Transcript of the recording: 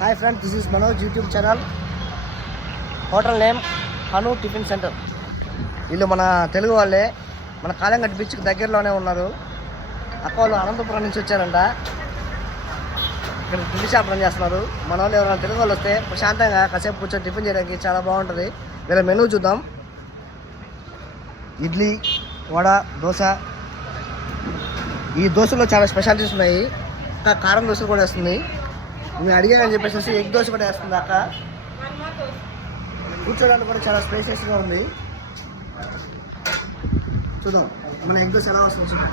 Hi friends, this is Manoj YouTube channel. Hotel name Hanu tiffin centre. వీళ్ళు మన తెలుగు వాళ్ళే, మన కాలంగట్టి బీచ్కి దగ్గరలోనే ఉన్నారు. అక్క వాళ్ళు అనంతపురం నుంచి వచ్చారంట. ఇక్కడ టిఫిన్ షాప్ రన్ చేస్తున్నారు. మన వాళ్ళు ఎవరైనా తెలుగు వాళ్ళు వస్తే ప్రశాంతంగా కాసేపు కూర్చొని టిఫిన్ చేయడానికి చాలా బాగుంటుంది. వీళ్ళ మెనూ చూద్దాం. ఇడ్లీ, వడ, దోశ. ఈ దోశలో చాలా స్పెషాలిటీస్ ఉన్నాయి. ఇంకా కారం దోశ కూడా వస్తుంది. మేము అడిగానని చెప్పేసి ఎగ్ దోశ కూడా వేస్తుంది అక్క. కూర్చోడానికి కూడా చాలా స్పేసియస్గా ఉంది. చూద్దాం మన ఎగ్ దోశ ఎలా వస్తుంది చూద్దాం.